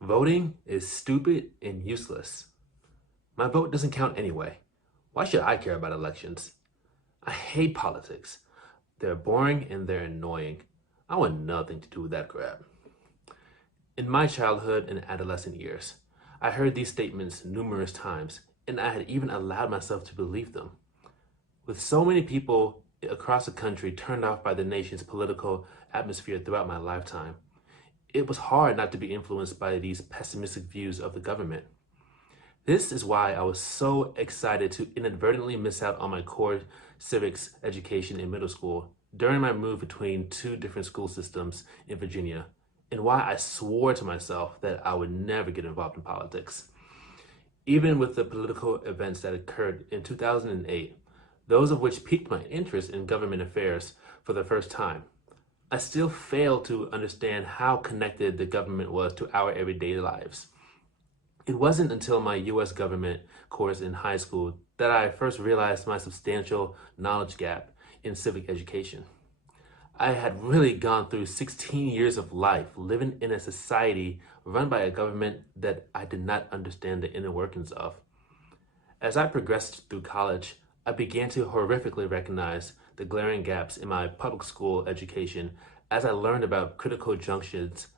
Voting is stupid and useless. My vote doesn't count anyway. Why should I care about elections? I hate politics. They're boring and they're annoying. I want nothing to do with that crap. In my childhood and adolescent years, I heard these statements numerous times, and I had even allowed myself to believe them. With so many people across the country turned off by the nation's political atmosphere throughout my lifetime, it was hard not to be influenced by these pessimistic views of the government. This is why I was so excited to inadvertently miss out on my core civics education in middle school during my move between two different school systems in Virginia, and why I swore to myself that I would never get involved in politics. Even with the political events that occurred in 2008, those of which piqued my interest in government affairs for the first time, I still failed to understand how connected the government was to our everyday lives. It wasn't until my U.S. government course in high school that I first realized my substantial knowledge gap in civic education. I had really gone through 16 years of life living in a society run by a government that I did not understand the inner workings of. As I progressed through college, I began to horrifically recognize the glaring gaps in my public school education as I learned about critical junctures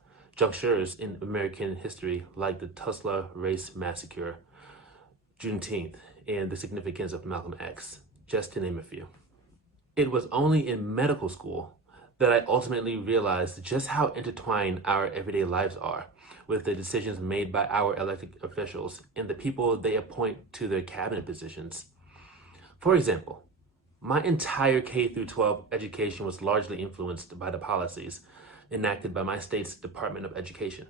in American history like the Tulsa Race Massacre, Juneteenth, and the significance of Malcolm X, just to name a few. It was only in medical school that I ultimately realized just how intertwined our everyday lives are with the decisions made by our elected officials and the people they appoint to their cabinet positions. For example, my entire K-12 education was largely influenced by the policies enacted by my state's Department of Education.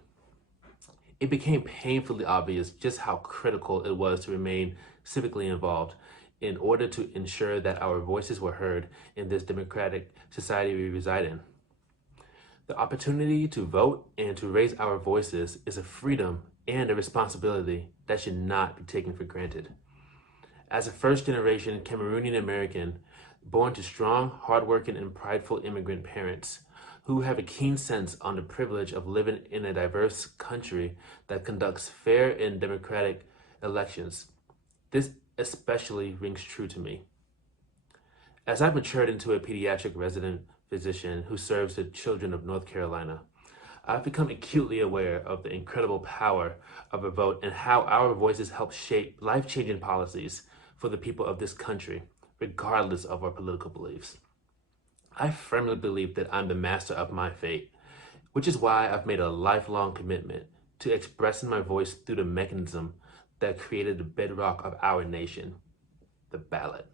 It became painfully obvious just how critical it was to remain civically involved in order to ensure that our voices were heard in this democratic society we reside in. The opportunity to vote and to raise our voices is a freedom and a responsibility that should not be taken for granted. As a first-generation Cameroonian American, born to strong, hardworking, and prideful immigrant parents who have a keen sense on the privilege of living in a diverse country that conducts fair and democratic elections, this especially rings true to me. As I've matured into a pediatric resident physician who serves the children of North Carolina, I've become acutely aware of the incredible power of a vote and how our voices help shape life-changing policies for the people of this country, regardless of our political beliefs. I firmly believe that I'm the master of my fate, which is why I've made a lifelong commitment to expressing my voice through the mechanism that created the bedrock of our nation, the ballot.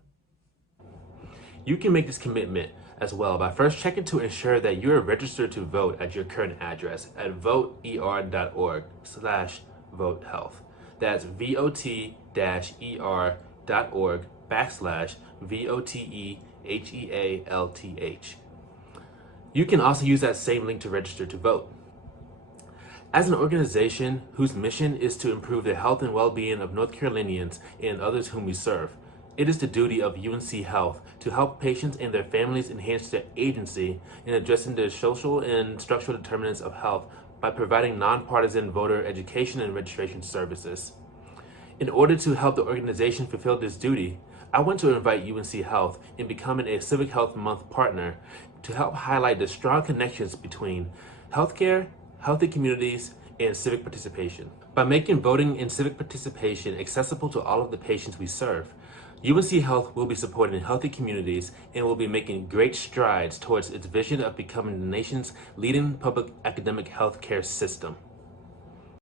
You can make this commitment as well by first checking to ensure that you are registered to vote at your current address at voter.org/votehealth. That's VOT-ER.org/VOTEHEALTH. You can also use that same link to register to vote. As an organization whose mission is to improve the health and well-being of North Carolinians and others whom we serve, it is the duty of UNC Health to help patients and their families enhance their agency in addressing the social and structural determinants of health by providing nonpartisan voter education and registration services. In order to help the organization fulfill this duty, I want to invite UNC Health in becoming a Civic Health Month partner to help highlight the strong connections between healthcare, healthy communities, and civic participation. By making voting and civic participation accessible to all of the patients we serve, UNC Health will be supporting healthy communities and will be making great strides towards its vision of becoming the nation's leading public academic healthcare system.